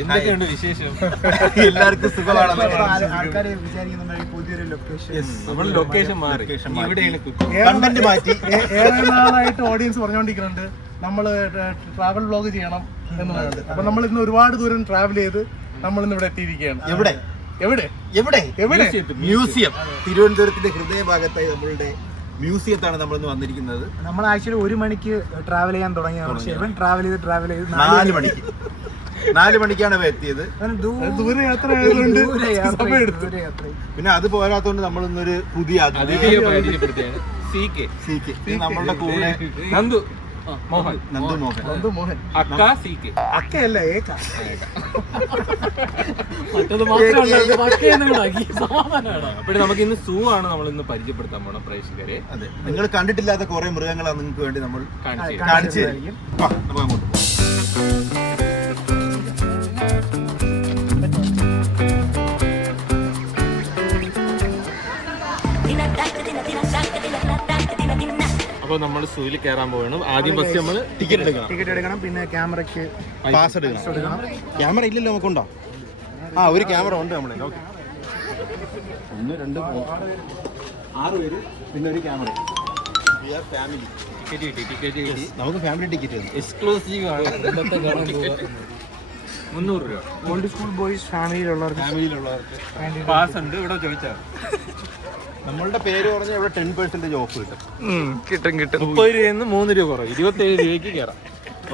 എന്തൊക്കെയുണ്ട് വിശേഷം? എല്ലാവർക്കും സുഖമാണ്. ആൾക്കാര് വിചാരിക്കുന്നുണ്ട് പുതിയൊരു ലൊക്കേഷൻ. നമ്മൾ ലൊക്കേഷൻ മാറി, ഇവിടെയാണ് കണ്ടന്റ് മാറ്റി. ഏറെ നാളായിട്ട് ഓഡിയൻസ് പറഞ്ഞുകൊണ്ടിരിക്കുന്നുണ്ട് നമ്മള് ട്രാവൽ വ്ലോഗ് ചെയ്യണം എന്ന് പറഞ്ഞിട്ട്. അപ്പൊ നമ്മൾ ഇന്ന് ഒരുപാട് ദൂരം ട്രാവൽ ചെയ്ത് നമ്മൾ ഇന്ന് ഇവിടെ എത്തിയിരിക്കുകയാണ്. എവിടെ എവിടെ എവിടെ എവിടെ മ്യൂസിയം. തിരുവനന്തപുരത്തിന്റെ ഹൃദയഭാഗത്തായി നമ്മളുടെ മ്യൂസിയത്താണ് നമ്മൾ ഇന്ന് വന്നിരിക്കുന്നത്. നമ്മൾ ആക്ച്വലി 1 മണിക്ക് ട്രാവൽ ചെയ്യാൻ തുടങ്ങിയതാണ്. പക്ഷേ ഇവൻ ട്രാവൽ ചെയ്ത് 4 മണിക്കാണ് ഇവ എത്തിയത്. ദൂരയാത്ര ആയതുകൊണ്ട് സമയമെടുത്തു. പിന്നെ അത് പോരാത്തോണ്ട് നമ്മൾ ഇന്നൊരു പുതിയ നമ്മളുടെ കൂടെ നന്ദു മോഹൻ. അക്ക CK. അക്കയല്ല ഏക്ക. അപ്പോൾ നമുക്ക് ഇന്ന് സൂ ആണ് നമ്മൾ ഇന്ന് പരിചയപ്പെടുത്താൻ പോണ പ്രേക്ഷകരെ. അതെ, നിങ്ങൾ കണ്ടിട്ടില്ലാത്ത കുറെ മൃഗങ്ങളാണ് നിങ്ങൾക്ക് വേണ്ടി നമ്മൾ കാണിച്ചു തരും. നമുക്ക് അങ്ങോട്ട് പോകാം. അപ്പോൾ നമ്മൾ സൂയിൽ കയറാൻ പോകണം. ആദ്യം ഫസ്റ്റ് നമ്മൾ ടിക്കറ്റ് എടുക്കണം. പിന്നെ ക്യാമറയ്ക്ക് പാസ് എടുക്കണം. ക്യാമറ ഇല്ലല്ലോ നമുക്കുണ്ടോ? ഒരു ക്യാമറ ഉണ്ട് നമ്മളെ. 1 2 3 6 പേര് പിന്നെ ഒരു ക്യാമറ. ഫാമിലി ടിക്കറ്റ് കിട്ടി. നമുക്ക് ഫാമിലി ടിക്കറ്റ് എക്സ്ക്ലൂസീവ് ആണ്. 300 രൂപ. മോണ്ടി സ്കൂൾ ബോയ്സ് ഫാമിലിയിലുള്ളവർക്ക് പാസ് ഉണ്ട്. ഇവിടെ ചോദിച്ചാൽ നമ്മളുടെ പേര് പറഞ്ഞാൽ ഇവിടെ 10% ഓഫ് കിട്ടും. 30 രൂപയിൽ നിന്ന് 3 രൂപ കുറവ്, 27 രൂപയ്ക്ക് കയറാം.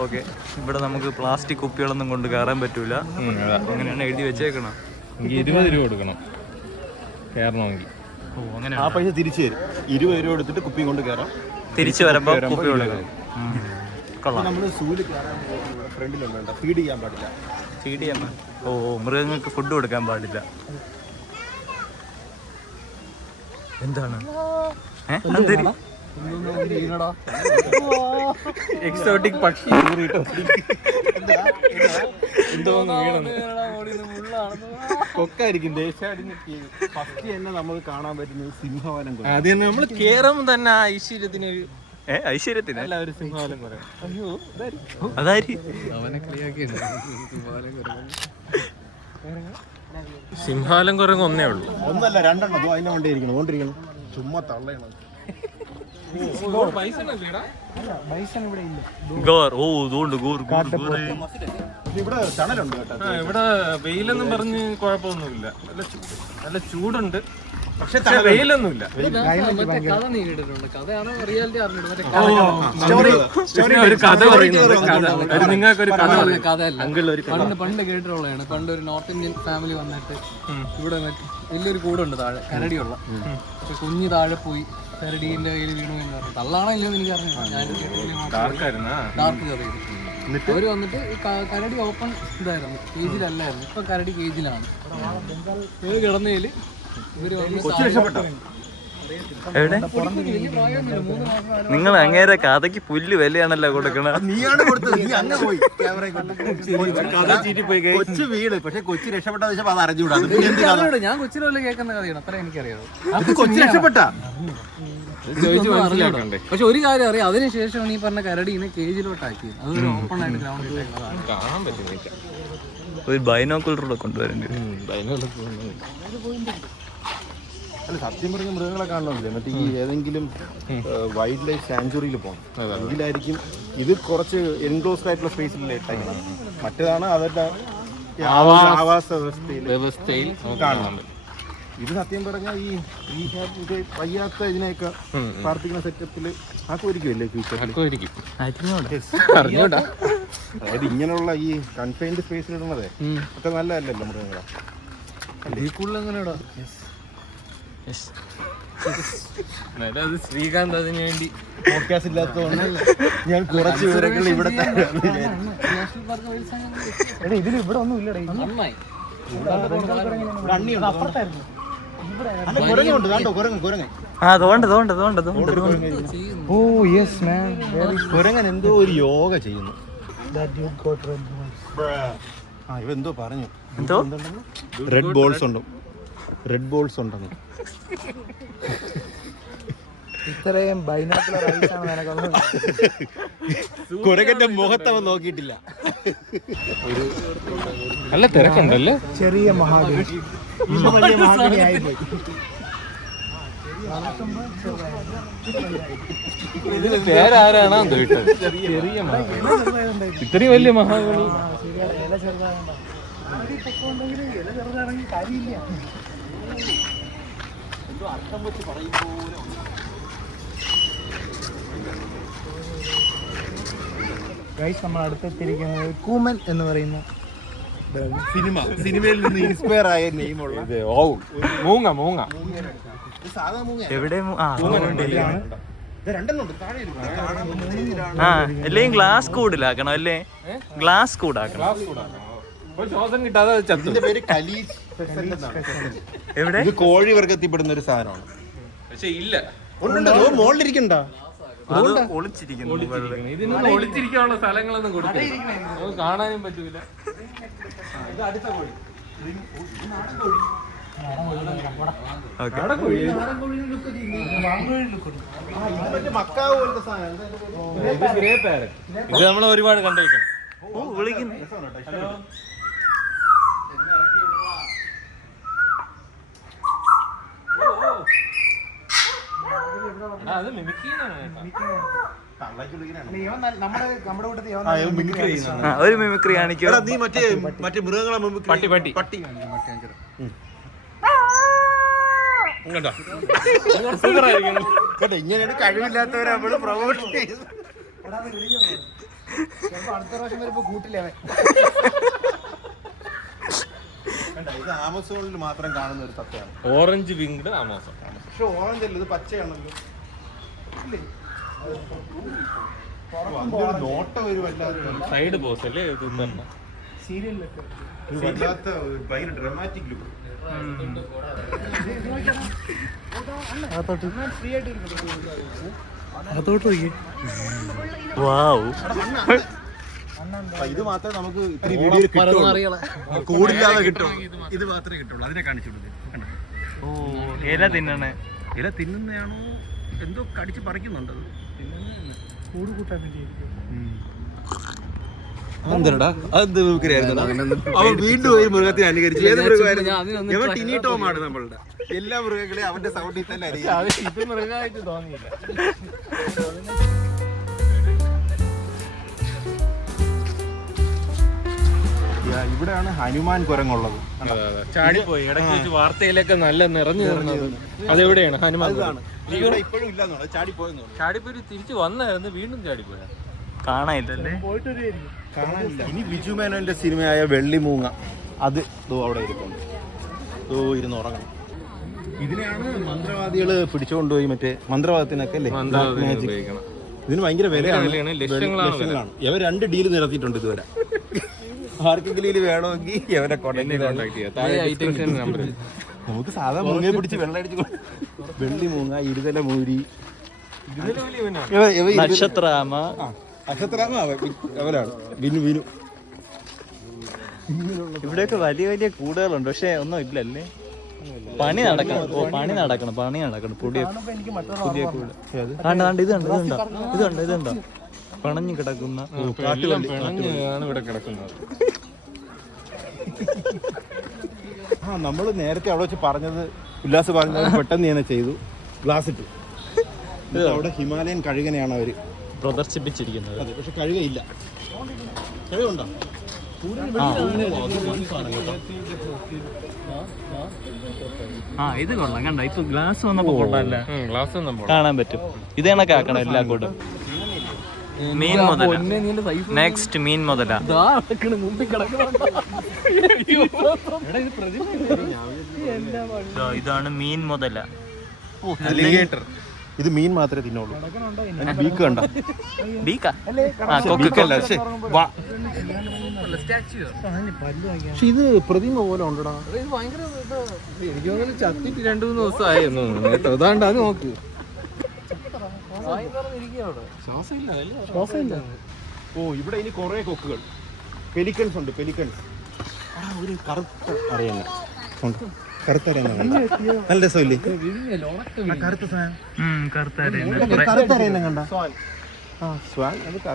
ഓക്കെ. ഇവിടെ നമുക്ക് പ്ലാസ്റ്റിക് കുപ്പികളൊന്നും കൊണ്ട് കയറാൻ പറ്റൂല. അങ്ങനെയാണ് എഴുതി വെച്ചേക്കണം. 20 രൂപ കൊടുക്കണം കയറണമെങ്കിൽ. അങ്ങനെ ആ പൈസ തിരിച്ചു തരും. 20 രൂപ എടുത്തിട്ട് കുപ്പി കൊണ്ട് കയറാം. തിരിച്ചു വരുമ്പോ കുപ്പി കൊടുക്കണം. നമ്മൾ സൂല് കയറാൻ ഫ്രണ്ടിലും വേണ്ട, ഫീഡ് ചെയ്യാൻ പാടില്ല. ഫീഡ് ചെയ്യാൻ മൃഗങ്ങൾക്ക് ഫുഡ് കൊടുക്കാൻ പാടില്ല. എന്താണ് എക്സോട്ടിക് പക്ഷി കൊക്കായിരിക്കും. ഫസ്റ്റ് തന്നെ നമുക്ക് കാണാൻ പറ്റുന്നത് സിംഹവാലം. അത് തന്നെ നമ്മൾ കേറുമ്പോ തന്നെ ആ ഐശ്വര്യത്തിന് ഐശ്വര്യത്തിന് ഒരു സിംഹവാലം കുറേ. അയ്യോ അതാരി സിംഹാലം കുരങ്ങ് ഒന്നേ ഉള്ളൂ. ഒന്നല്ല, 2 എണ്ണം. അതിന്റെ വണ്ടി ഇരിക്കണം. ചുമ്മാ തള്ളയണം. ഇവിടെ തണലുണ്ട് കേട്ടോ. ഇവിടെ വെയിലൊന്നും പറഞ്ഞ് കുഴപ്പമൊന്നുമില്ല. നല്ല ചൂടുണ്ട്, പക്ഷെ വെയിലൊന്നുമില്ല. ഒരു കഥ നിങ്ങൾക്കൊരു കഥയല്ല, പണ്ട് കേട്ടിട്ടുള്ളതാണ്. പണ്ട് ഒരു നോർത്ത് ഇന്ത്യൻ ഫാമിലി വന്നിട്ട് ഇവിടെ വലിയൊരു കൂടുണ്ട് താഴെ, കരടിയുള്ള. കുഞ്ഞ് താഴെ പോയി കരടീന്റെ കയ്യിൽ വീണു എന്ന് പറഞ്ഞു. തള്ളാണോ ഇല്ലെന്ന് എനിക്ക് അറിഞ്ഞു. ഡാർക്ക് കറിയത്. അവര് വന്നിട്ട് കരടി ഓപ്പൺ ഇതായിരുന്നു, കേജിലല്ലായിരുന്നു. ഇപ്പൊ കരടി കേജിലാണ്. കിടന്നതില് നിങ്ങൾ അങ്ങേരെ കഥയ്ക്ക് പുല്ല് വിലയാണല്ലോ കൊടുക്കണ. നീയാണ് കൊടുത്തത്. നീ അങ്ങ് പോയി കൊച്ചു വീട്. പക്ഷെ കൊച്ചു രക്ഷപ്പെട്ട അത് അറിഞ്ഞൂടാ. ഞാൻ കൊച്ചിലെ പോലെ കേൾക്കുന്ന കഥയാണ്, അത്ര എനിക്കറിയാം. കൊച്ചു രക്ഷപ്പെട്ട പക്ഷെ ഒരു കാര്യം അറിയാം, അതിനുശേഷമാണ് ഈ പറഞ്ഞ കരടീനെ കേജിലോട്ടാക്കിയത്. അതൊരു ഓപ്പൺ ആയിട്ട് ഗ്രൗണ്ടിൽ കാണാൻ പറ്റുന്നില്ല. ഒരു ബൈനോക്കുലറൂടെ കൊണ്ടുവരേണ്ടി വരും. അല്ല, സത്യം പറഞ്ഞ മൃഗങ്ങളെ കാണണമെന്നില്ല. എന്നിട്ട് ഈ ഏതെങ്കിലും വൈൽഡ് ലൈഫ് സാങ്ച്വറിയിൽ പോകണം. ഇതിലായിരിക്കും ഇത് കുറച്ച് എൻക്ലോസ്ഡ് ആയിട്ടുള്ള സ്പേസിലല്ലേ ഇട്ടേക്കണം. മറ്റേതാണ് അവരുടെ ആവാസ വ്യവസ്ഥയിൽ കാണുന്നത്. ഇത് സത്യം പറഞ്ഞാൽ ഈ വയ്യാത്ത ഇതിനെയൊക്കെ പ്രാർത്ഥിക്കുന്ന സെറ്റപ്പിൽ ആക്കുമായിരിക്കുമല്ലേ ഫ്യൂച്ചറിൽ. അതായത് ഇങ്ങനെയുള്ള ഈ കൺഫൈൻഡ് സ്പേസിലിടുന്നതേ ഒക്കെ നല്ലതല്ലല്ലോ മൃഗങ്ങളെ. അത് ശ്രീകാന്ത് അതിനു വേണ്ടി പോഡ്കാസ്റ്റ് ഇല്ലാത്തതുകൊണ്ട് ഞാൻ കുറച്ച് വിവരങ്ങൾ ഇവിടെ ഇതിൽ ഇവിടെ ഒന്നും ഇല്ലടേ. കുരങ്ങൻ എന്തോ ഒരു യോഗ ചെയ്യുന്നു. ഇവ എന്തോ പറഞ്ഞു. റെഡ് ബോൾസ് ഉണ്ടെന്ന്. ഇത്രയും ബൈനാക്കുലർ ഐസാണ് നിനക്കൊന്നും കുരകന്റെ മുഖത്തവൻ നോക്കിയിട്ടില്ല. നല്ല തിരക്കുണ്ടല്ലേ. ചെറിയ മഹാഗണി. ഇത് വലിയ മഹാഗണി ആയിപ്പോയി. ഇതിന് പേരാരാണോ കേട്ടത്? ചെറിയ മഹാഗണി. ഇത്രയും വലിയ മഹാഗണി. ഇല ചെറുതാകണ്ട. ഇല ചെറുതാണെങ്കിൽ കാര്യമില്ല. ഗൈസ്, നമ്മൾ അടുത്തെത്തിയിരിക്കുന്നത് കൂമൻ എന്ന് പറയുന്ന സിനിമയിൽ നിന്ന് ഇൻസ്പയർ ആയ നെയ്മുള്ള മൂങ്ങ മൂങ്ങ സാധാ മൂങ്ങ. എവിടെ രണ്ടെണ്ണം താഴെ അല്ലെങ്കിൽ ഗ്ലാസ് കൂടിലാക്കണം അല്ലേ? ഗ്ലാസ് കൂടാക്കണം. ശ്വാസം കിട്ടാതെ ചത്തു. ഇതിന്റെ പേര് കലീസ് ഫെസന്റ് എന്നാണ്. എവിടെ? ഇത് കോഴി വർഗത്തിൽപ്പെടുന്ന ഒരു സാധനമാണ്. പക്ഷെ ഇല്ല, മോളിലിരിക്കണ്ട, അത് ഒളിച്ചിരിക്കുന്നു. ഇതിനൊന്നും ഒളിച്ചിരിക്കാനുള്ള സ്ഥലങ്ങളൊന്നും കൊടുക്കില്ല, നമുക്ക് കാണാനും പറ്റൂല. ഇത് അടുത്ത കോഴി. ഇത് നമ്മൾ ഒരുപാട് കണ്ടേക്കണം. വിളിക്കുന്നു. അത് മിമിക്രിയാണ്. ഒരു മിമിക്രി കാണിക്കോ? നീ മറ്റേ മൃഗങ്ങളെ പട്ടി പട്ടി പട്ടി കേട്ടോ, കേട്ടോ, ഇങ്ങനെയാണ് കഴിവില്ലാത്തവരെ നമ്മള് പ്രൊമോട്ട് ചെയ്ത്. അടുത്ത പ്രാവശ്യം വരുമ്പോ കൂട്ടില്ലേ ഇത് ആമസോണിൽ മാത്രം കാണുന്ന ഒരു തത്തയാണ്. Orange winged Amazon. പക്ഷെ ഓറഞ്ച് അല്ല, ഇത് പച്ചയാണല്ലോ. നോട്ടം ഒരു വല്ലാത്ത സൈഡ് പോസ് അല്ലേ ഇത് തന്നെ. സീരിയലിലൊക്കെ ഒരു വല്ലാത്ത ഭയങ്കര ഡ്രമാറ്റിക് ലുക്ക്. വാവ്. ഇത് മാത്രമേ നമുക്ക് ഇത്തിരി വീഡിയോ കിട്ടുള്ളൂ, കൂടില്ലാതെ കിട്ടും. ഇത് മാത്രമേ കിട്ടുള്ളൂ. അതിനെ കാണിച്ചിട്ടുണ്ട്. ഓ, ഇല തിന്നണേ. ഇല തിന്നുന്നതാണോ എന്തോ കടിച്ച് പറിക്കുന്നുണ്ട്. കൂട് കൂട്ടാൻ വേണ്ടി എന്താടാ അത് അവൻ വീണ്ടും ഒരു മൃഗത്തെ അനുകരിച്ചു. ഏത് മൃഗമായിരുന്നു? ഇവൻ ടിനി ടോമാണ് നമ്മളുടെ. എല്ലാ മൃഗങ്ങളെയും അവന്റെ സൗണ്ടിൽ തന്നെ അറിയാം. ഇത് മൃഗമായിട്ട് തോന്നിയില്ല. ഇവിടെയാണ് ഹനുമാൻ കുരങ്ങുള്ളത്. ചാടിപ്പോയി ഇടയ്ക്ക് വെച്ച് വാർത്തയിലൊക്കെ നല്ല നിറഞ്ഞു നിറഞ്ഞത്. അതെവിടെയാണ് ഹനുമാൻ? ഇപ്പോഴും ഇല്ലെന്നുള്ളത്, ചാടിപ്പോയെന്നു. ചാടിപ്പോയി തിരിച്ചു വന്നായിരുന്നു, വീണ്ടും ചാടിപ്പോയ. കാണാനില്ലല്ലേ? കാണാനില്ല. ഇനി ബിജു മേനോന്റെ സിനിമയായ വെള്ളിമൂങ്ങ, അത് അവിടെ ഇരിക്കുന്നു. ഇരുന്ന് ഉറങ്ങണം. ഇതിനെയാണ് മന്ത്രവാദികള് പിടിച്ചുകൊണ്ടുപോയി, മറ്റേ മന്ത്രവാദത്തിനൊക്കെ അല്ലേ ഉപയോഗിക്കണം. ഇതിന് ഭയങ്കര വിലയാണ്, ലക്ഷങ്ങളാണ്. ഇവർ 2 ഡീല് നിരത്തിയിട്ടുണ്ട് ഇതുവരെ. ആർക്കെങ്കിലും ഇത് വേണമെങ്കിൽ ഇവരെ നമുക്ക് സാധാ മൂങ്ങയെ പിടിച്ച് വെള്ളം അടിച്ച് വെള്ളിമൂങ്ങ, ഇരുതല മൂരി, നക്ഷത്രാമ, നക്ഷത്രാമ അവരാണ്. വിനു വിനു. ഇവിടെയൊക്കെ വലിയ വലിയ കൂടുകളുണ്ട്, പക്ഷെ ഒന്നും ഇല്ലല്ലേ? പണി നടക്കണം. പണി നടക്കണം. പുതിയ കൂട്. ഇതുണ്ടോ പണഞ്ഞു കിടക്കുന്ന പിണഞ്ഞാണ് ഇവിടെ കിടക്കുന്നത്. നമ്മള് നേരത്തെ അവിടെ വെച്ച് പറഞ്ഞത്, ഉല്ലാസ് പറഞ്ഞത് പെട്ടെന്ന് തന്നെ ചെയ്തു. ഗ്ലാസ് ഇട്ടു. അവിടെ ഹിമാലയൻ കഴുകനെയാണ് അവര് പ്രദർശിപ്പിച്ചിരിക്കുന്നത്. അതെ, പക്ഷെ കഴുകയില്ല. കഴുകുണ്ടോ? ഇത് കൊള്ളാം. കണ്ട, ഇപ്പൊ ഗ്ലാസ് വന്നപ്പോ കൊള്ളാല്ല. ഗ്ലാസ് കാണാൻ പറ്റും. ഇത് കണക്ക് ആക്കണം എല്ലാ കൂട്ടും. മീൻ മുതല. നെക്സ്റ്റ് മീൻ മുതല. ഇതാണ് മീൻ മുതല. ഇത് മീൻ മാത്രമേ തിന്നുള്ളൂ. ബീക്ക് കണ്ട? ബീക്കാ? പക്ഷെ ഇത് പ്രതിമ പോലെ ഉണ്ടടാ. എനിക്ക് തോന്നുന്നു ചത്തിട്ട് 2-3 ദിവസമായിരുന്നു കേട്ടോ. അതാണ്ട് അത് നോക്ക്, ശ്വാസമില്ല. ഓ, ഇവിടെ ഇനി കുറെ കൊക്കുകൾ, പെലിക്കൻസ് ഉണ്ട്. പെലിക്കൻസ് ഒരു കറുത്ത അറിയാം. നല്ല രസമില്ലേ കറുത്തരേനെ കണ്ട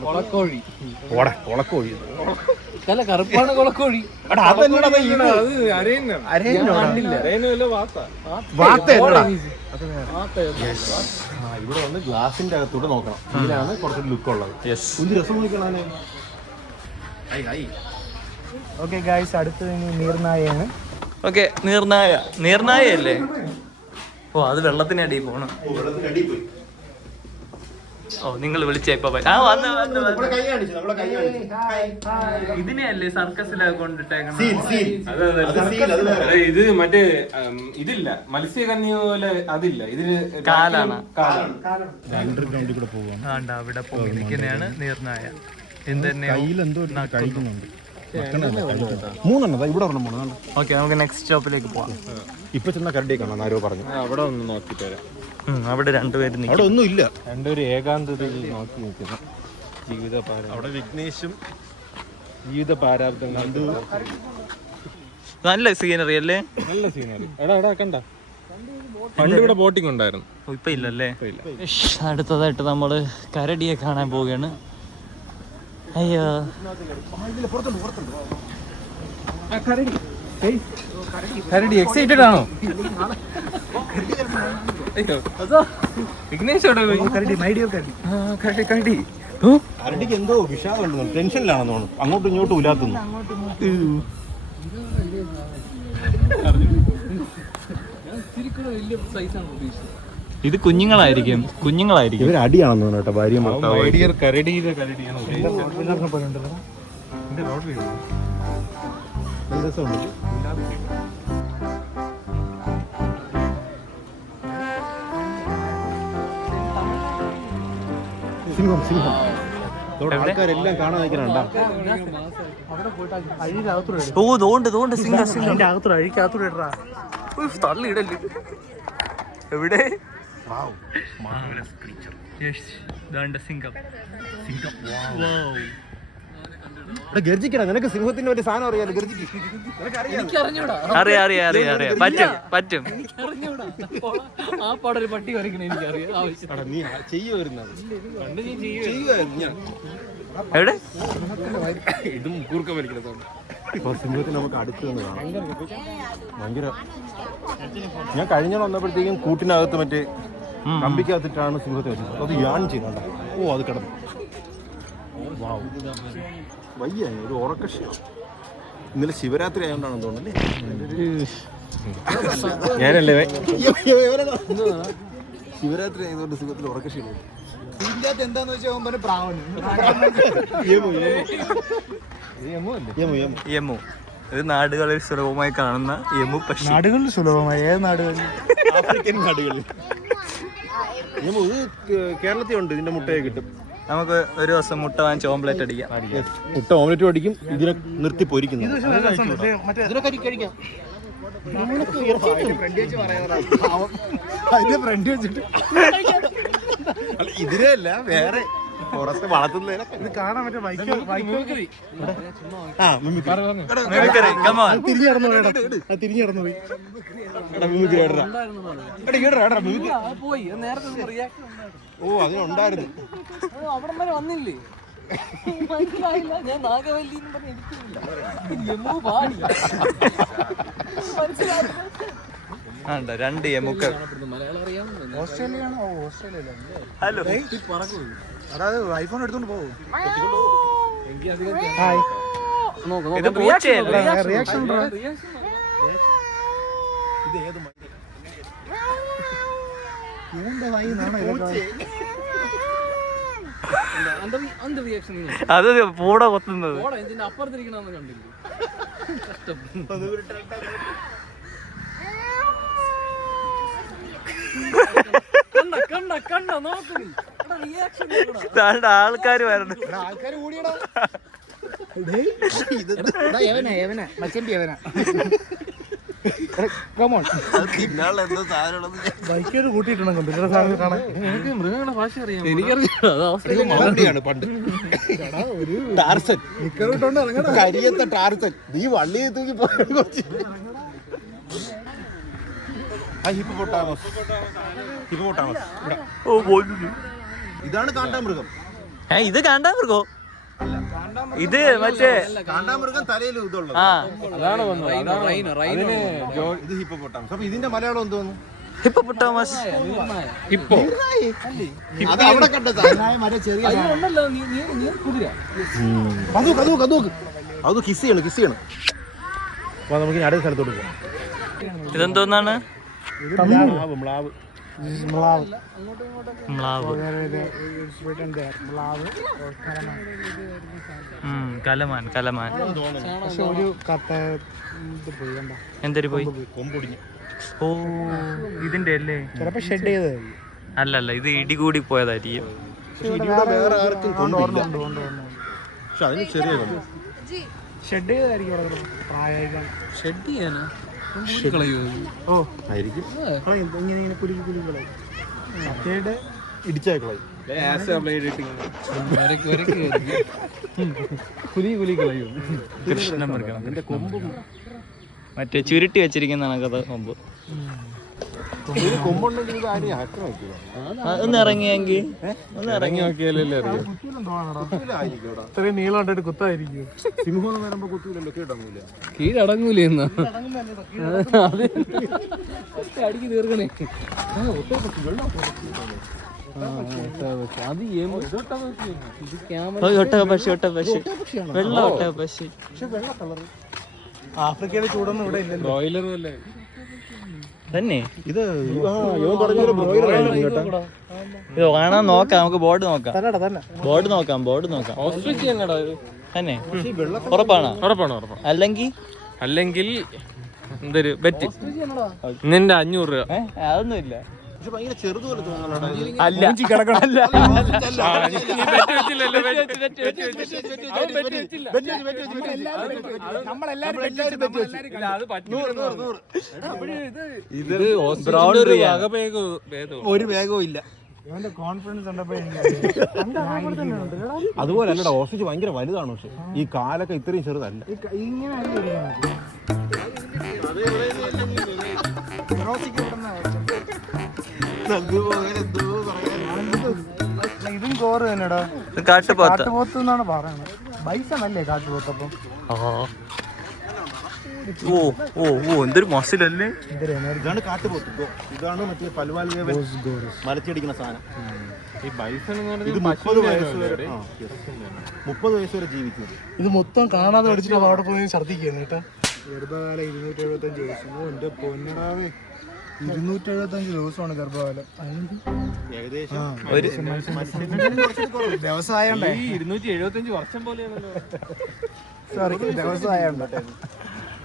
കൊളക്കോഴി കൊളക്കോഴി അല്ല കറുപ്പാണ് കൊളക്കോഴി. ഇവിടെ വന്ന് ഗ്ലാസിന്റെ അകത്തൂടെ നോക്കണം. ഇതിലാണ് കുറച്ച് ലുക്ക് ഉള്ളത്. ഒരു രസം നോക്കണേ. ഓക്കെ ഗായ്സ്, അടുത്ത് നീർനായയാണ്. ഓക്കെ, നീർനായ അല്ലേ? ഓ, അത് വെള്ളത്തിനടിയിൽ പോണം. ഓ, നിങ്ങൾ വിളിച്ചേ ഇപ്പൊ ഇതിനെയല്ലേ സർക്കസിലൊക്കെ കൊണ്ടിട്ടേക്കണം? ഇത് മറ്റേ ഇതില്ല, മത്സ്യകന്യ പോലെ അതില്ല, ഇതിന് കാലാണ്. അണ്ടർഗ്രൗണ്ടിൽ കൂടെ പോവാം. അവിടെ പോയി നിൽക്കുന്നതാണ് നീർനായ. കഴിക്കുന്നുണ്ട്. മൂന്നെണ്ണം ഇവിടെ ഒരെണ്ണം പോകണം. ഓക്കെ, നമുക്ക് നെക്സ്റ്റ് സ്റ്റോപ്പിലേക്ക് പോവാം. ഇപ്പൊ ചെന്ന കരടിയെ കാണാൻ ആരോ പറഞ്ഞു. അവിടെ ഒന്ന് നോക്കിട്ട് വരാം. അവിടെ രണ്ടുപേരും അവിടെ ഒന്നും ഇല്ല. രണ്ടൊരു ഏകാന്തതയിൽ നോക്കി നിൽക്കുന്നു. അവിടെ വിഘ്നേഷും ജീവിത പാരാബ്ദം കണ്ടു. നല്ല സീനറി അല്ലേ? നല്ല സീനറി. എടാ കണ്ട പണ്ട് ഇവിടെ ബോട്ടിംഗ് ഉണ്ടായിരുന്നു. ഇപ്പൊ ഇല്ലല്ലേ? അടുത്തതായിട്ട് നമ്മള് കരടിയെ കാണാൻ പോവുകയാണ്. അയ്യോ, കരടി എക്സൈറ്റഡ് ആണോ? കരടിക്ക് എന്തോ വിഷാദം ഉണ്ടെന്നു, ടെൻഷനിലാണെന്ന് തോന്നുന്നു. അങ്ങോട്ടും ഇങ്ങോട്ടും ഉലാത്തുന്നു. ഇത് കുഞ്ഞുങ്ങളായിരിക്കും. ഇവർ അടിയാണെന്ന് തോന്നുന്നു കേട്ടോ, ഭാര്യയും ഭർത്താവും. സിംഹം ആൾക്കാരെല്ലാം കാണാൻ നിൽക്കണുണ്ടാ. ഓ, തോണ്ട് സിംഹം അഴിക്കകത്തൂടെ തള്ളിയിടല്ലേ? എവിടെ? ഗർജിക്കണം. നിനക്ക് സിംഹത്തിന്റെ ഒരു സാധനം അറിയാലോ, ഗർജിക്കും. അറിയാം. പറ്റും. ആ പടം ഒരു പട്ടി വരയ്ക്കണ എനിക്കറിയാം. നീ ചെയ്യുമായിരുന്നത് എവിടെ? ഇതും കൂർക്കം വലിക്കണം. ഇപ്പൊ സിംഹത്തിന് നമുക്ക് അടുത്ത് നിന്ന് കാണാം. ഭയങ്കര. ഞാൻ കഴിഞ്ഞ വന്നപ്പോഴത്തേക്കും കൂട്ടിനകത്ത് മറ്റേ കമ്പിക്കകത്തിട്ടാണ് സിംഹത്തെ വെച്ചത്. അത് യാൻ ചെയ്യുന്നുണ്ട്. ഓ, അത് കിടന്നു. വയ്യ, ഒരു ഉറക്കക്ഷീണം. ഇന്നലെ ശിവരാത്രി ആയതുകൊണ്ടാണെന്ന് തോന്നുന്നല്ലേ. ഞാനല്ലേ ശിവരാത്രി ആയതുകൊണ്ട് സിംഹത്തിന് ഉറക്കക്ഷീണം. എന്താന്ന് വെച്ചാൽ യമു. ഇത് നാടുകളിൽ സുലഭമായി കാണുന്ന യമു പക്ഷി. നാടുകളിൽ സുലഭമായി ഏത് നാടുകളിൽ? ആഫ്രിക്കൻ നാടുകളിൽ. ഇത് കേരളത്തിൽ ഉണ്ട്. ഇതിന്റെ മുട്ടയെ കിട്ടും. നമുക്ക് ഒരു ദിവസം മുട്ട വാങ്ങിച്ച് ഓംലെറ്റ് അടിക്കാം. മുട്ട ഓംലെറ്റ് അടിക്കും. ഇതിനെ നിർത്തി പൊരിക്കുന്നു. ഇതിനല്ല, വേറെ പുറത്ത് വളർത്തുന്നതിനൊക്കെ ഇത് കാണാൻ തിരിഞ്ഞു പോയി. ഓ, അതിനുണ്ടായിരുന്നു. അവിടെ വരെ വന്നില്ലേ? ഞാൻ നാഗവല്ലി രണ്ട് എമുക്കൾ. മലയാളം അറിയാവുന്ന ഓസ്ട്രേലിയയാണോ? ഓസ്ട്രേലിയ. ഹലോ, അതായത് ഐഫോൺ എടുത്തോണ്ട് പോകും. ഇത് പൂച്ചയല്ലേ? റിയാക്ഷൻ അത് പൂട കൊത്തുന്നത്. അപ്പുറത്തിരിക്കണമെന്ന് കണ്ടില്ലേ? കണ്ട നോക്കുന്നു. ആൾക്കാര് വരണം. ആൾക്കാർ കൂടിയടാ. ബൈക്കേട് കൂട്ടിയിട്ടുണ്ടെങ്കിൽ എനിക്ക് മൃഗങ്ങളുടെ ഭാഷ അറിയാം. എനിക്കറിയാം. പണ്ട് ടാർസൻ കരിയത്തെ ടാർസൻ. നീ വള്ളി തൂക്കി പോയി. ഹിപ്പോപ്പൊട്ടാമസ്. ഇതാണ് കാണ്ടാമൃഗം. ഇത് കാണ്ടാമൃഗോ? ഇത് മറ്റേ കാണ്ടാമൃഗം തലയിൽ ഇതുള്ളത്. ആ അതാണ് ഇത് ഹിപ്പോപ്പൊട്ടാമസ്. അപ്പൊ ഇതിന്റെ മലയാളം എന്തോന്നു? ഹിപ്പോപ്പൊട്ടാമസ്. ഇപ്പോ അത് അവിടെ കണ്ടത് ചെറിയ അത് കിസ് ചെയ്യണം. അപ്പൊ നമുക്ക് ഇനി അടുത്ത സ്ഥലത്തോട്ട് പോകാം. ഇതെന്തോന്നാണ്? മ്ലാവ്. മ്ലാവ്. കലമാൻ. എന്തൊരു പോയി? കൊമ്പൊടിഞ്ഞ്. ഓ ഇതിന്റെ അല്ലേ? ചിലപ്പോ ഷെഡ് ചെയ്തത്. അല്ലല്ല, ഇത് ഇടികൂടി പോയതായിരിക്കും. ഇവിടെ വേറെ ആർക്കും കൊണ്ടില്ല. പക്ഷെ അതിന് ചെറിയ കൊമ്പ്. ഷെഡ് ചെയ്തായിരിക്കും പ്രായോഗികം. ഷെഡ് ചെയ്യാനാ? കളയോ? ഓ ആയിരിക്കും. ഇങ്ങനെ കുലുക്കി കളയും. സത്യമായിട്ട് ഇടിച്ചേക്കളായി. കുലി കളയോ? കൃഷ്ണമൃഗം. അതിന്റെ കൊമ്പും മറ്റേ ചുരുട്ടി വെച്ചിരിക്കുന്നതാണ് കഥ കൊമ്പ്. കൊമ്പുണ്ടെങ്കിൽ ഇത് ആരെയും ആക്രമിക്കുക. ഒന്ന് ഇറങ്ങിയെങ്കിൽ ഇറങ്ങി നോക്കിയാലല്ലേ അറിയാം. ഇത്രയും നീളം കണ്ടിട്ട് കുത്തായിരിക്കും. സിംഹം വരുമ്പോ കുത്തൂലല്ലോ, കീഴടങ്ങൂല. കീഴടങ്ങൂലേ എന്നാ അടിക്ക് തീർക്കണേ. അത് ഒട്ടകപ്പക്ഷി. വെള്ള ഒട്ടകപ്പക്ഷി. ആഫ്രിക്കയിലെ ചൂടൊന്നും ഇവിടെ ഇല്ലല്ലോ. ബ്രോയിലറും അല്ലേ തന്നെ? ഇത് പറഞ്ഞൊരു ബ്രോയിലർ ആയിരിക്കും കേട്ടോ. ഇത് കാണാൻ നോക്കാം, നമുക്ക് ബോർഡ് നോക്കാം. തന്നെ ബോർഡ് നോക്കാം. ഓസ്ട്രിച്ച് തന്നെടാ ഇത്. തന്നെ ഉറപ്പാണോ? ഉറപ്പാണ്. അല്ലെങ്കിൽ എന്തൊരു ബെറ്റ് നിന്റെ 500 രൂപ. അതൊന്നുമില്ല. പക്ഷെ ഭയങ്കര ചെറുതുപോലെ തോന്നുന്നല്ലോ. അല്ല ഇത് ഒരു വേഗവും ഇല്ല. കോൺഫിഡൻസ് ഉണ്ടപ്പോ അതുപോലെ അല്ലടാ, ഓസ്ട്രിച്ച് ഭയങ്കര വലുതാണ്. പക്ഷെ ഈ കാലൊക്കെ ഇത്രയും ചെറുതല്ല. ഇങ്ങനെ ഇതും കോറ് തന്നെടാ. കാട്ടുപോത്ത് എന്നാണ് പറയുന്നത്. ബൈസൺ അല്ലേ കാട്ടുപോത്ത്? അപ്പം എന്തൊരു മസിലല്ലേ. ഇതാണ് കാട്ടുപോത്ത്. ഇതാണ് മറ്റേ പൽവാൽ മലച്ചടിക്കുന്ന സാധനം. ഈ ബൈസൺ എന്ന് ഇത് പറഞ്ഞാൽ 30 വയസ്സ് വരെ ജീവിക്കും. ഇത് മൊത്തം കാണാതെ പഠിച്ചിട്ട് അവിടെ പോയി ഛർദ്ദിക്കുന്നു കേട്ടാ. ഗർഭകാലം 275 ദിവസം. എന്റെ പൊന്നടാവേ, 275 ദിവസമാണ് ഗർഭകാലം. ഏകദേശം വ്യവസായം 275 വർഷം പോലെയാണല്ലോ. സോറി, വ്യവസായം.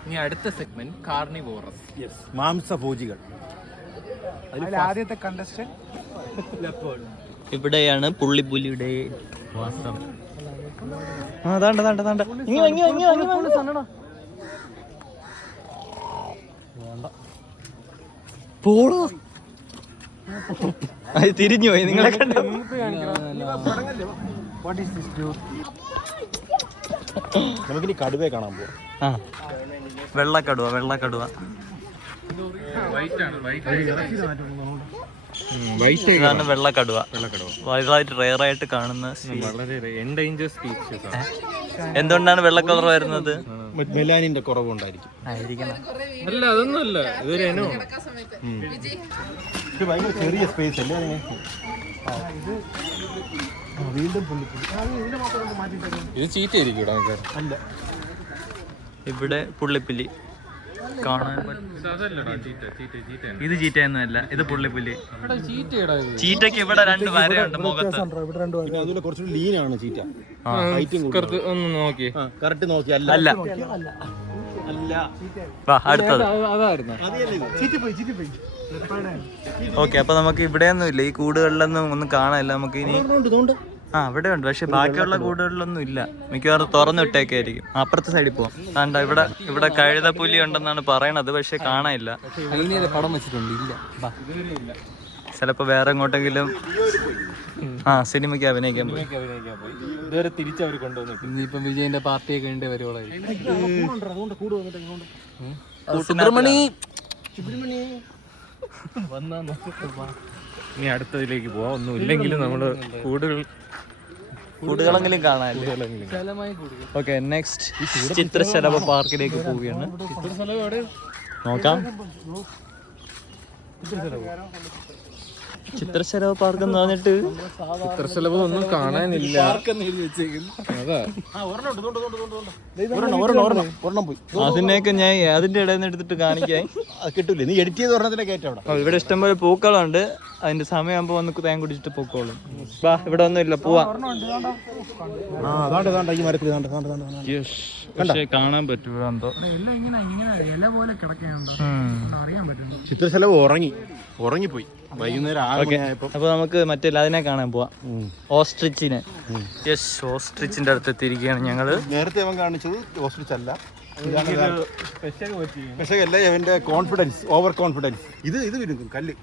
ഇനി അടുത്ത സെഗ്മെന്റ് കാർണിവോറസ്. മാംസഭോജികൾ. ആദ്യത്തെ കണ്ടസ്റ്റന്റ് ഇവിടെയാണ് പുള്ളിപ്പുലിയുടെ വാസം. അത് തിരിഞ്ഞു പോയി. നിങ്ങളെ കണ്ടോ? നമുക്കിനി കടുവയെ കാണാൻ പോവാം. വെള്ളക്കടുവ. ഇതാണ് വെള്ളക്കടുവ. വലുതായിട്ട് റെയറായിട്ട് കാണുന്ന വളരെ എൻഡേഞ്ചർ സ്പീഷീസ് ആണ്. എന്തുകൊണ്ടാണ് വെള്ളക്കളർ വരുന്നത്? മെലാനിന്റെ കുറവുണ്ടായിരിക്കും. അല്ല, അതൊന്നും അല്ല, ഇതൊരു ഇനമാണ്. ഇത് ഭയങ്കര ചെറിയ സ്പേസ് അല്ലേ അതിന്? ഇത് ചീറ്റയായിരിക്കും ഇവിടെ അല്ല, ഇവിടെ പുള്ളിപ്പുലി കാണാൻ. ഇത് ചീറ്റയൊന്നുമല്ല, ഇത് പുള്ളിപ്പുലി. ചീറ്റയ്ക്ക് ഇവിടെ 2 വരയുണ്ട് മുഖത്ത്. പിന്നെ അതുപോലെ കുറച്ചുകൂടി ലീനാണ് ചീറ്റ. ഹൈറ്റും ഒന്ന് നോക്കി കറക്റ്റ് നോക്കി. അല്ല. അടുത്തത്. ഓക്കെ, അപ്പൊ നമുക്ക് ഇവിടെയൊന്നും ഇല്ല, ഈ കൂടുകളിലൊന്നും ഒന്നും കാണാനില്ല. നമുക്ക് ഇനി ഇവിടെ ഉണ്ട്, പക്ഷെ ബാക്കിയുള്ള കൂടുകളിലൊന്നും ഇല്ല. മിക്കവാറും തുറന്നിട്ടേക്കായിരിക്കും. അപ്പുറത്തെ സൈഡിൽ പോവാം. കണ്ട ഇവിടെ കഴുതപ്പുലി ഉണ്ടെന്നാണ് പറയണത്, പക്ഷെ കാണാനില്ല. പടം വെച്ചിട്ടുണ്ട്. ഇല്ല, ചിലപ്പോ വേറെ എങ്ങോട്ടെങ്കിലും സിനിമയ്ക്ക് അഭിനയിക്കാൻ പോയി. ഇതുവരെ തിരിച്ചവർ കൊണ്ടുവന്നിട്ട് ഇനിയിപ്പം വിജയന്റെ പാർട്ടിയൊക്കെ ഉണ്ട് വരുവോളായി. ഇനി അടുത്തതിലേക്ക് പോവാം. ഒന്നും ഇല്ലെങ്കിലും നമ്മള് കൂടുകളെങ്കിലും കാണാല്ലേ. ഓക്കെ, നെക്സ്റ്റ് ചിത്രശലഭ പാർക്കിലേക്ക് പോവുകയാണ്. നോക്കാം. ചിത്രശലഭ പാർക്ക് എന്ന് പറഞ്ഞിട്ട് ചിത്രശലഭം ഒന്നും കാണാനില്ല. അതാ അതിനെയൊക്കെ ഞാൻ അതിന്റെ ഇടയിൽ നിന്ന് എടുത്തിട്ട് കാണിക്കാൻ കിട്ടൂലേ, നീ എഡിറ്റ് ചെയ്ത് പറഞ്ഞതിനെ കയറ്റം അവിടെ. ഇവിടെ ഇഷ്ടംപോലെ പൂക്കളുണ്ട്. അതിന്റെ സമയമാകുമ്പോ വന്ന് തേൻ കുടിച്ചിട്ട് പൂക്കോളും. വാ, ഇവിടെ ഒന്നും ഇല്ല, പോവാ. ഈ മരത്തിൽ പക്ഷേ കാണാൻ പറ്റൂല എന്തോ. ചിത്രശലഭം ഉറങ്ങിപ്പോയി വൈകുന്നേരം 6 മണിയായപ്പോ. അപ്പൊ നമുക്ക് മറ്റേ അതിനെ കാണാൻ പോവാം, ഓസ്ട്രിച്ചിനെ. യെസ്, ഓസ്ട്രിച്ചിന്റെ അടുത്ത് എത്തിയിരിക്കുകയാണ് ഞങ്ങള്. നേരത്തെ അവൻ കാണിച്ചത് ഓസ്ട്രിച്ച് അല്ല, പെശകല്ല, അവന്റെ കോൺഫിഡൻസ്, ഓവർ കോൺഫിഡൻസ്. ഇത് വിടും കല്ല്,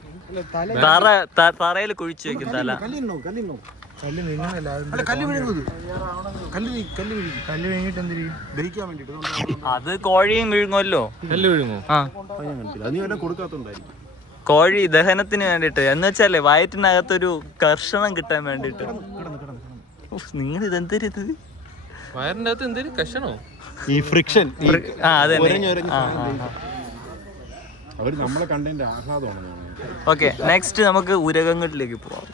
തറയിൽ കുഴിച്ചു വെക്കും തല. കല്ല് വീഴുന്നത്, കല്ല് വീണിട്ട് എന്തിരിക്കും, ദഹിക്കാൻ വേണ്ടിട്ട്. അത് കോഴിയും വിഴുങ്ങുമല്ലോ. കല്ല് വിഴുങ്ങോ? ആ, അത് നീ വല്ലതും കൊടുക്കാത്തോണ്ടായിരിക്കും. കോഴി ദഹനത്തിന് വേണ്ടിട്ട്, എന്ന് വെച്ചാലേ വയറ്റിനകത്തൊരു കർഷണം കിട്ടാൻ വേണ്ടിട്ട്. നിങ്ങൾ ഇതെന്തരുത്, വയറിന്റെ അകത്ത് എന്തൊരു കഷണോ? ഈ ഫ്രിക്ഷൻ, അതെ. അവര് നമ്മളെ കണ്ടതിന്റെ ആഹ്ലാദമാണ്. ഓക്കെ, നെക്സ്റ്റ് നമുക്ക് ഉരകങ്ങളിലേക്ക് പോവാം.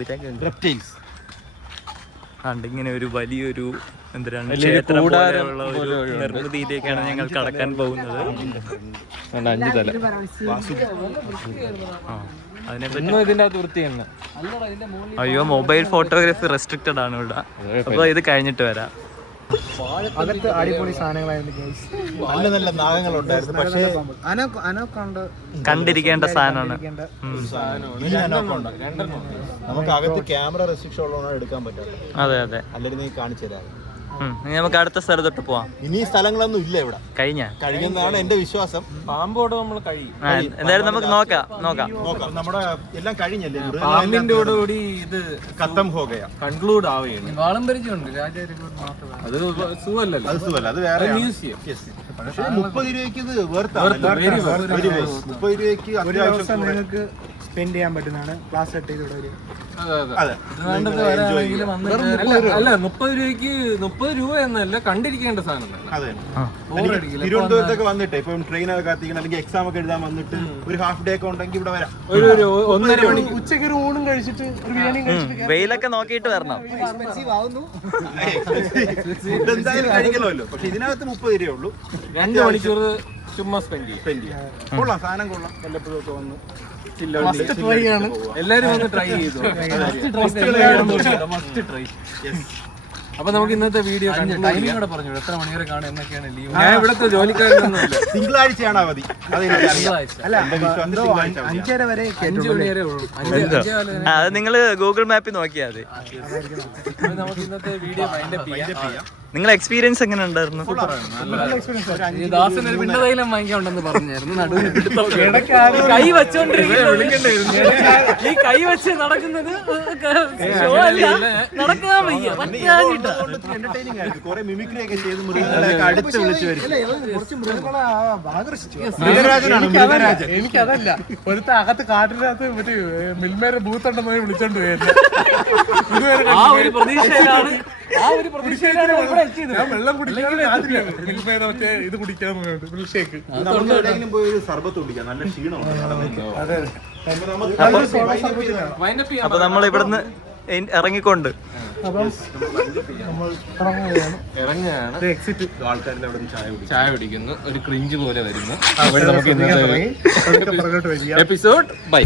ഉരകങ്ങൾ, റെപ്റ്റൈൽസ്. ഇങ്ങനെ ഒരു വലിയൊരു എന്തിനാണ് ക്ഷേത്രം പോലെയുള്ള ഒരു നിർമ്മിതിയിലേക്കാണ് ഞങ്ങൾ കടക്കാൻ പോകുന്നത്. 5 തല. അതിനെപ്പറ്റി ഇതിന്റെ അകത്ത് വൃത്തിയാണ്. അയ്യോ, മൊബൈൽ ഫോട്ടോഗ്രാഫി റെസ്ട്രിക്റ്റഡ് ആണ് ഇവിടെ. അപ്പൊ ഇത് കഴിഞ്ഞിട്ട് വരാം. അകത്ത് അടിപൊളി സാധനങ്ങളായിരുന്നു. നല്ല നാഗങ്ങളുണ്ടായിരുന്നു, പക്ഷേ കണ്ടിരിക്കേണ്ട സാധനമാണ്. നമുക്ക് അകത്ത് ക്യാമറ റെസ്ട്രിക്ഷൻ ഉള്ളതാണ് എടുക്കാൻ പറ്റാത്തത്. അതെ അതെ, അല്ലെങ്കിൽ നീ കാണിച്ചു തരാം. ഇനി നമുക്ക് അടുത്ത സ്ഥലത്തോട്ട് പോവാം. ഇനി സ്ഥലങ്ങളൊന്നും ഇല്ല ഇവിടെ, കഴിയുന്നതാണ് എന്റെ വിശ്വാസം. പാമ്പോട് നമ്മൾ കഴിയും. എന്തായാലും നമുക്ക് നോക്കാം. നമ്മുടെ എല്ലാം കഴിഞ്ഞല്ലേ, പാമ്പിന്റെ കൂടി ഇത് ഖത്തം ഹോ ഗയാ, കൺക്ലൂഡ് ആവുകയാണ്. വാളം പരിചയമുണ്ട്, അത് സുഖല്ലല്ലോ, അത് സുഖമല്ല, അത് വേറെ മ്യൂസിയം. പക്ഷേ 30 രൂപയ്ക്ക് ഇത് വേർത്താണ്. 30 രൂപയ്ക്ക് അത്യാവശ്യം നിങ്ങൾക്ക് സ്പെൻഡ് ചെയ്യാൻ പറ്റുന്നതാണ്. ക്ലാസ് സെറ്റ് ചെയ്ത് ഇവിടെ അല്ല 30 രൂപ എന്നല്ല, കണ്ടിരിക്കേണ്ട സാധനം തന്നെ. അതെ, തിരുവനന്തപുരത്തൊക്കെ വന്നിട്ട് ഇപ്പം ട്രെയിനൊക്കെ കാത്തിക്കണം, അല്ലെങ്കിൽ എക്സാം ഒക്കെ എഴുതാൻ വന്നിട്ട് ഒരു ഹാഫ് ഡേ ഒക്കെ ഉണ്ടെങ്കിൽ ഇവിടെ വരാം. ഒരു 1.5 മണിക്ക് ഉച്ചയ്ക്ക് ഒരു ഊണും കഴിച്ചിട്ട് ഒരു ബിരിയാണി കഴിച്ചിട്ട് വെയിലൊക്കെ നോക്കിയിട്ട് വരണം. എന്തായാലും കഴിക്കണമല്ലോ. പക്ഷെ ഇതിനകത്ത് 30 രൂപയേ ഉള്ളൂ. 2 മണിക്കൂർ ചുമ്മാ സ്പെൻഡ് ചെയ്യാം. കൊള്ളാം, സാധനം കൊള്ളാം. വല്ലപ്പോഴും ഒക്കെ വന്ന് എല്ലാരും വന്ന് ട്രൈ ചെയ്തു. അപ്പൊ നമുക്ക് ഇന്നത്തെ വീഡിയോ ടൈമിംഗ് കൂടെ പറഞ്ഞു, എത്ര മണിവരെ കാണും എന്നൊക്കെയാണ് ലീവ്. ഞാൻ ഇവിടുത്തെ ജോലിക്കാരനൊന്നുമില്ല. തിങ്കളാഴ്ചയാണ് അവധി. തിങ്കളാഴ്ച 5:30 വരെ 5 മണി വരെ ഉള്ളൂ. അത് നിങ്ങള് ഗൂഗിൾ മാപ്പിൽ നോക്കിയാൽ മതി. നമുക്ക് ഇന്നത്തെ വീഡിയോ വൈൻഡപ്പ് ചെയ്യാം. നിങ്ങളുടെ എക്സ്പീരിയൻസ് എങ്ങനെ ഉണ്ടായിരുന്നു? ദാസൻ ഒരു പിണ്ടതൈലം വാങ്ങിക്കാണ്ടെന്ന് പറഞ്ഞായിരുന്നു. നടുവിന് കൈ വെച്ചോണ്ടിരിക്കുന്നു. ഈ കൈ വെച്ച് നടക്കുന്നത് ഷോ അല്ല, നടക്കാൻ വയ്യ. എനിക്കതല്ല, ഒരുത്ത അകത്ത് കാട്ടിനകത്ത് മറ്റേ മിൽമേരെ ബൂത്ത് ഉണ്ടെന്ന് വിളിച്ചോണ്ട് പോയത്. ആ ഒരു പ്രതീക്ഷയിലാണ് ഞാൻ വെള്ളം കുടിക്കാൻ മിൽമേരെ മറ്റേ ഇത് കുടിക്കാൻ മിൽക്ക് ഷേക്ക്. പോയി ഒരു സർബത്ത് കുടിക്കാം, നല്ല ക്ഷീണമാണ്. അപ്പൊ നമ്മൾ ഇവിടുന്ന് ഇറങ്ങിക്കൊണ്ട് ഇറങ്ങുകയാണ്. എക്സിറ്റ് ആൾക്കാരുടെ അവിടെ ചായ കുടിക്കുന്നു, ഒരു ക്രിഞ്ച് പോലെ വരുന്നു. നമുക്ക് ഇന്നത്തെ എപ്പിസോഡ് ബൈ.